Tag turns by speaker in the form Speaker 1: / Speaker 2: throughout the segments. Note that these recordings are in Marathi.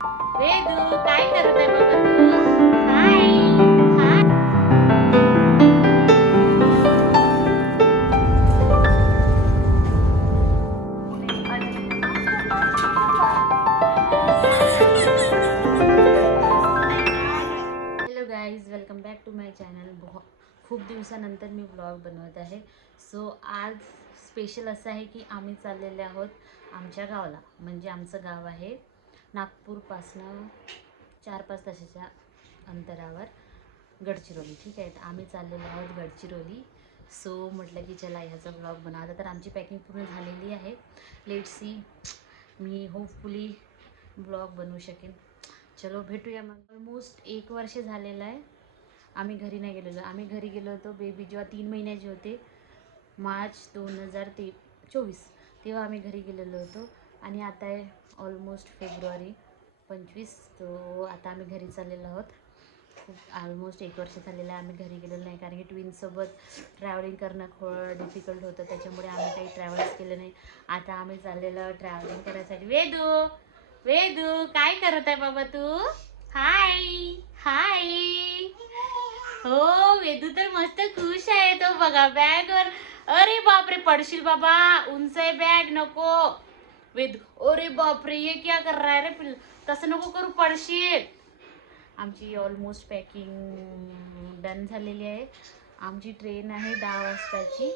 Speaker 1: काय करत आहे hello guys welcome back to my channel खूप दिवसानंतर मी ब्लॉग बनवत आहे. सो आज स्पेशल असं आहे की आम्ही चाललेले आहोत आमच्या गावाला. म्हणजे आमचं गाव आहे नागपूरपासनं चार पाच तासाच्या अंतरावर गडचिरोली. ठीक आहे तर आम्ही चाललेलो आहोत गडचिरोली. सो म्हटलं की चला ह्याचा ब्लॉग बनवा. आता तर आमची पॅकिंग पूर्ण झालेली आहे. Let see me hopefully vlog बनवू शकेन. चलो भेटूया मग. ऑलमोस्ट एक वर्ष झालेलं आहे. आम्ही घरी नाही गेलेलो. आम्ही घरी गेलो होतो बेबी जेव्हा तीन महिन्याचे होते मार्च दोन हजार ते चोवीस. तेव्हा आम्ही घरी गेलेलो होतो. आणि आता आहे ऑलमोस्ट फेब्रुवारी पंचवीस तो आता आम्ही घरी चाललेलो आहोत. खूप ऑलमोस्ट एक वर्ष झालेलं आहे आम्ही घरी गेलेलो नाही कारण की ट्विन्ससोबत ट्रॅव्हलिंग करणं थोडं डिफिकल्ट होतं. त्याच्यामुळे आम्ही काही ट्रॅव्हल्स केलं नाही. आता आम्ही चाललेलो ट्रॅव्हलिंग करायसाठी. वेदू वेदू काय करत आहे बाबा तू? हाय हाय हो वेदू तर मस्त खुश आहे. तो बघा बॅगवर अरे बापरे पडशील बाबा. उंच आहे बॅग नको. वेदू. अरे बापरे ये क्या कर रहा है रे पिल्लू? तसं नको करू पडशील. आमची ऑलमोस्ट पॅकिंग डन झालेली आहे. आमची ट्रेन आहे दहा वाजताची.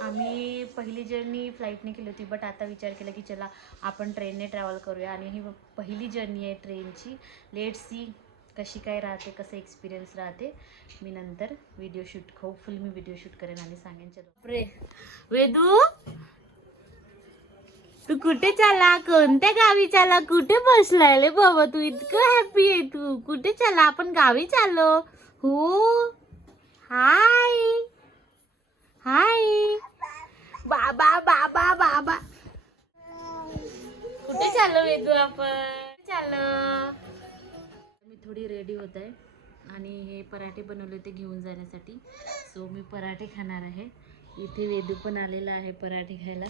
Speaker 1: आम्ही पहिली जर्नी फ्लाईटने केली होती बट आता विचार केला की चला आपण ट्रेनने ट्रॅव्हल करूया. आणि ही पहिली जर्नी आहे ट्रेनची लेट सी कशी काय राहते कसं एक्सपिरियन्स राहते. मी नंतर व्हिडिओ शूट होपफुली मी व्हिडिओ शूट करेन आणि सांगेन. चलो. रे वेदू तू कुठे चाला? कोणत्या गावी चाला? कुठे बसलाय रे बाबा? तू इतकं हॅपी आहे तू. कुठे चाला? आपण गावी चालो हो? हाय हाय बाबा बाबा बाबा. कुठे चाललो वेदू आपण? चाललो? मी थोडी रेडी होत आहे. आणि हे पराठे बनवले होते घेऊन जाण्यासाठी. सो मी पराठे खाणार आहे. इथे वेदू पण आलेला आहे पराठे खायला.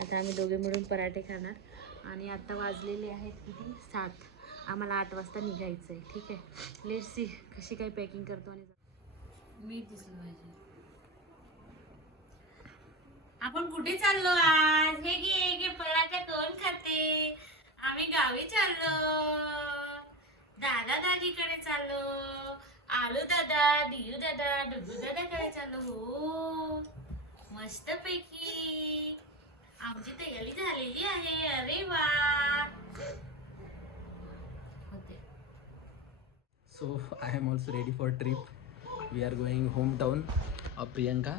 Speaker 1: आता आम्ही दोघे मिळून पराठे खाणार. आणि आता वाजलेले आहेत किती? सात. आम्हाला आठ वाजता निघायचं आहे ठीक आहे? लेट सी कशी काय पॅकिंग करतो आणि मी दिसलो पाहिजे. आपण कुठे चाललो आज? हे घे हे घे. पराठा कोण खाते? आम्ही गावी चाललो. दादा दादीकडे चाललो. आलू दादा दियू दादा डुडू दादाकडे चाललो. हो. मस्त पैकी. आमची तयारी झालेली आहे अरे वा होते
Speaker 2: So I am also ready for trip. We are going hometown of Priyanka.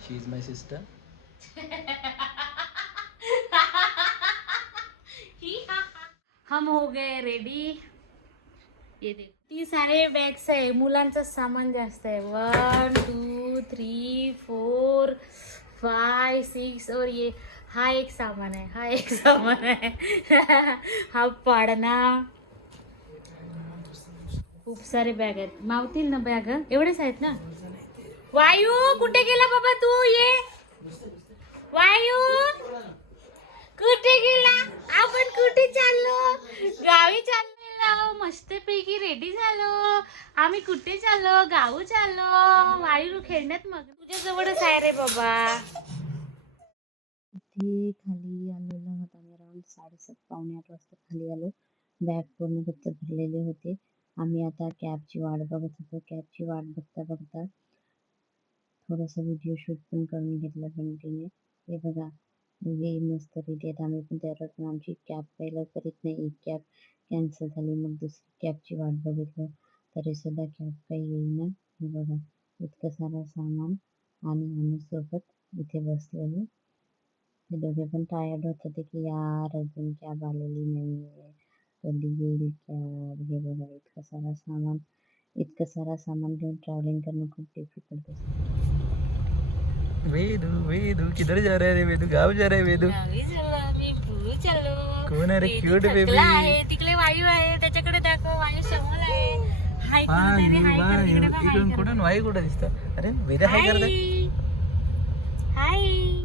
Speaker 2: She is my sister.
Speaker 1: हम हो गए रेडी ये देख ती सारे बॅग्स आहे मुलांचं सामान जास्त आहे one two three four five six और ये हा एक सामान आहे हा एक सामान आहे हा पाडणा खूप सारे बॅग आहेत. मावतील ना बॅग एवढेच आहेत ना? वायू कुठे गेला बाबा तू ये? वायू कुठे गेला? आपण कुठे चाललो? गावी मस्त मस्तपैकी रेडी झालो. आम्ही कुठे चाललो? गाऊ चाललो. वायू खेळण्यात मग तुझ्या जवळच आहे रे बाबा.
Speaker 3: इथे खाली आलेलो आहोत आम्ही अराउंड साडेसात पावणे आठ वाजता खाली आलो. बॅग पूर्ण फक्त भरलेले होते. आम्ही आता कॅबची वाट बघत होतो. कॅबची वाट बघता बघता थोडासा व्हिडिओ शूट पण करून घेतला कंटिन्यू. हे बघा मुली मस्त रेडी आहेत. आम्ही पण तयार होतो आमची कॅब काही लवकर येत नाही. एक कॅब कॅन्सल झाली. मग दुसरी कॅबची वाट बघितलं तरी सुद्धा कॅब काही येईना हे बघा इतकं सारं सामान आणि आम्ही सोबत इथे बसलेलो. हे दोघे पण टायर्ड होत होते की यार अजून कॅब आलेली नाहीये. कधी येईल कॅब? हे बघा इतकं सारा सामान इतकं सारा सामान घेऊन ट्रॅव्हलिंग करणं खूप डिफ़िकल्ट असतं
Speaker 2: वेदू वेदू किधर जा रहा रे वेदू? गाव जा रहा है वेदू?
Speaker 1: गावी चाललो आम्ही. भू चाललो.
Speaker 2: कोण आहे रे?
Speaker 1: बेबी
Speaker 2: क्यूट
Speaker 1: थकला
Speaker 2: बेबी.
Speaker 1: आहे. तिकडे वायू आहे. त्याच्याकडे दाखव. वायू समोर आहे. हाय करून हाय बघ, हाय
Speaker 2: इकडून
Speaker 1: कर.
Speaker 2: कुठून वायू कुठं दिसतं? अरे वेदा हाय करत
Speaker 1: हाय हाय.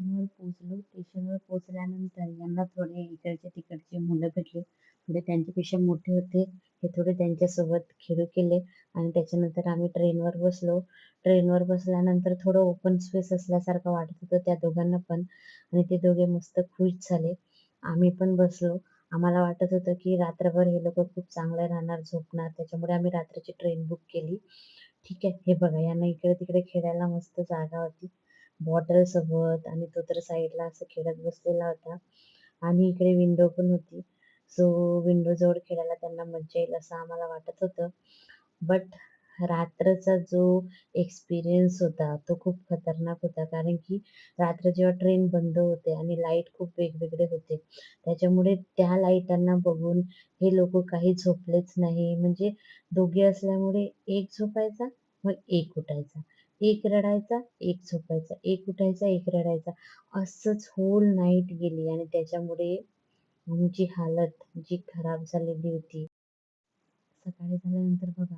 Speaker 3: स्टेशनवर पोहोचलो. स्टेशनवर पोहोचल्यानंतर यांना थोडे इकडचे तिकडचे मुलं भेटले. थोडे त्यांच्यापेक्षा मोठे होते. हे थोडे त्यांच्यासोबत खेळू केले आणि त्याच्यानंतर आम्ही ट्रेनवर बसलो. ट्रेनवर बसल्यानंतर थोडं ओपन स्पेस असल्यासारखं वाटत होतं त्या दोघांना पण आणि ते दोघे मस्त खुश झाले. आम्ही पण बसलो. आम्हाला वाटत होतं की रात्रभर हे लोक खूप चांगले राहणार झोपणार. त्याच्यामुळे आम्ही रात्रीची ट्रेन बुक केली. ठीक आहे. हे बघा यांना इकडे तिकडे खेळायला मस्त जागा होती. बॉटल सोबत आणि तो तर साईडला असं खेळत बसलेला होता. आणि इकडे विंडो पण होती. सो विंडो जवळ खेळायला त्यांना मज्जा येईल असं आम्हाला वाटत होतं. बट रात्रचा जो एक्सपिरियन्स होता तो खूप खतरनाक होता. कारण की रात्र जेव्हा ट्रेन बंद होते आणि लाइट खूप वेगवेगळे होते त्याच्यामुळे त्या लाईटांना बघून हे लोक काही झोपलेच नाही. म्हणजे दोघे असल्यामुळे एक झोपायचा मग एक उठायचा. एक रडायचा एक झोपायचा एक उठायचा एक रडायचा. असंच होल नाईट गेली आणि त्याच्यामुळे आमची हालत जी खराब झालेली होती. सकाळी झाल्यानंतर बघा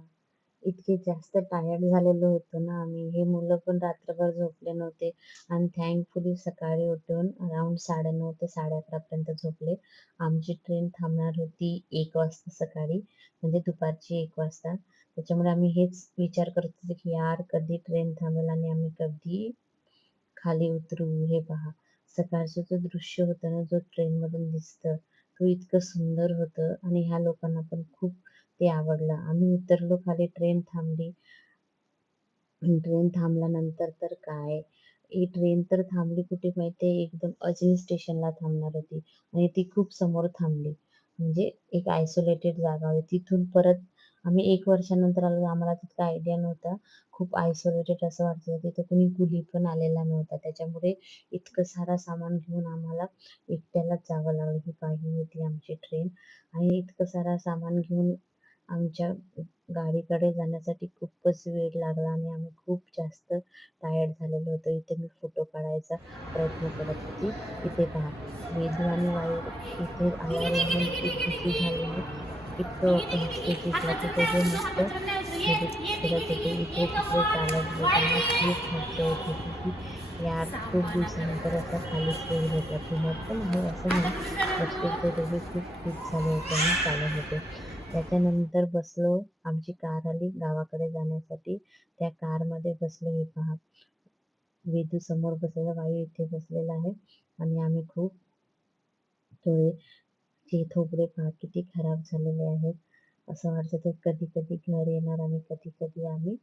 Speaker 3: इतके जास्त टायर्ड झालेलो होतो ना आम्ही. हे मुलं पण रात्रभर झोपले नव्हते. आणि थँकफुली सकाळी उठून अराउंड साडेनऊ ते साडे अकरापर्यंत झोपले. आमची ट्रेन थांबणार होती एक वाजता सकाळी म्हणजे दुपारची एक वाजता. त्याच्यामुळे आम्ही हेच विचार करत होतो की यार कधी ट्रेन थांबेल आणि आम्ही कधी खाली उतरू? हे पहा. सकाळचं जो दृश्य होतं ना जो ट्रेनमधून दिसतं तो इतकं सुंदर होतं. आणि ह्या लोकांना पण खूप ते आवडलं. आम्ही उतरलो खाली ट्रेन थांबली. ट्रेन थांबल्यानंतर तर काय? ही ट्रेन तर थांबली कुठे माहितीये? एकदम अजनी स्टेशनला थांबणार होती. आणि ती खूप समोर थांबली. म्हणजे एक आयसोलेटेड जागा होती. तिथून परत आम्ही एक वर्षानंतर आलो. आम्हाला तितका आयडिया नव्हता. खूप आयसोलेटेड असं वाटत होतं. तिथं कोणी कुली पण आलेला नव्हता. त्याच्यामुळे इतकं सारा सामान घेऊन आम्हाला एकट्यालाच जावं लागलं. ही पाहिली होती आमची ट्रेन आणि इतकं सारा सामान घेऊन आमच्या गाडीकडे जाण्यासाठी खूपच वेळ लागला आणि आम्ही खूप जास्त टायर्ड झालेलो होतो. इथे मी फोटो काढायचा प्रयत्न करत होती. इथे पहा वेदू आणि वायू इथे आल्यावर खूप इतकी खुशी झालेली इतकं ओपन स्पेस की त्याचे मस्त खेळत होते इथे तिकडे चालत होते. खूप मजा येत होती की यार खूप दिवसानंतर असा खालीच वेळ होता तुम्हाला पण हे असं नाही प्रत्येक दोघे खूप खुश झाले होते आणि चालत होते. त्याच्यानंतर बसलो. आमची कार आली गावाकडे जाण्यासाठी. त्या कारमध्ये बसलो हे पहा. वेदू समोर बसलेला वायू इथे बसलेला आहे. आणि आम्ही खूप थोडे ते थोबडे पहा किती खराब झालेले आहेत. असं वाटतं ते कधी कधी घर येणार आणि कधी कधी आम्ही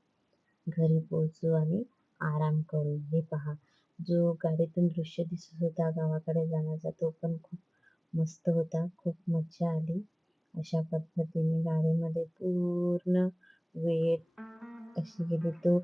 Speaker 3: घरी पोहोचू आणि आराम करू. हे पहा. जो गाडीतून दृश्य दिसत होता गावाकडे जाण्याचा तो पण खूप मस्त होता. खूप मज्जा आली. अशा पद्धतीने गाडीमध्ये पूर्ण वेळ अशी गेली तो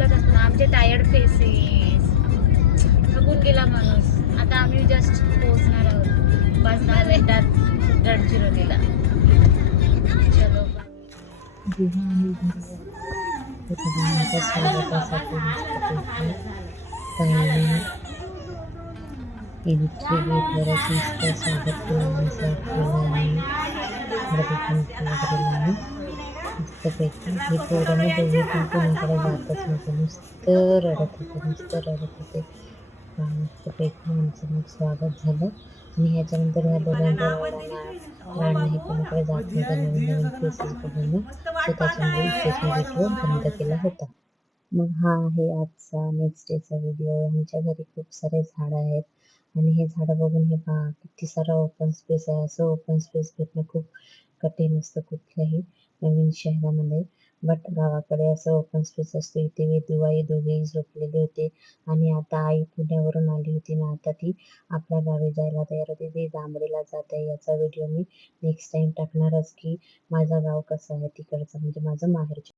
Speaker 1: बोलत असतो ना आमचे टायर्ड फेसेस थकून गेला माणूस. आता आम्ही जस्ट पोहोचणार आहोत. पाच दहा मिनिटात गडचिरोलीला चलो.
Speaker 3: जेव्हा आम्ही घरी स्वागतासाठी इलेक्ट्रिक स्वागत केलं मस्तपैकी हे पण कोणाकडे जातच नुसतं रडत होते नुसतं रडत होते मस्तपैकी आमचं मग स्वागत झालं आणि ह्याच्यानंतर ह्या दोघांच्या कोणाकडे जात नव्हतं नवीन नवीन प्लेसेस सो त्याच्यामुळे बंद केला होता मग हा आहे आजचा नेक्स्ट डेचा व्हिडिओ आमच्या घरी खूप सारे झाडं आहेत. आणि हे झाडं बघून हे पहा किती सारं ओपन स्पेस आहे. असं ओपन स्पेस भेटणं खूप कठीण असतं कुठल्याही नवीन शहरामध्ये. बट गावाकडे असं ओपन स्पेस असतो. इथे वेदू दोघेही झोपलेले होते. आणि आता आई पुण्यावरून आली होती ना आता ती आपल्या गावी जायला तयार होती. ती जांभळीला जात आहे. याचा व्हिडिओ मी नेक्स्ट टाईम टाकणारच की माझा गाव कसं आहे तिकडचं. म्हणजे माझं माहेरचं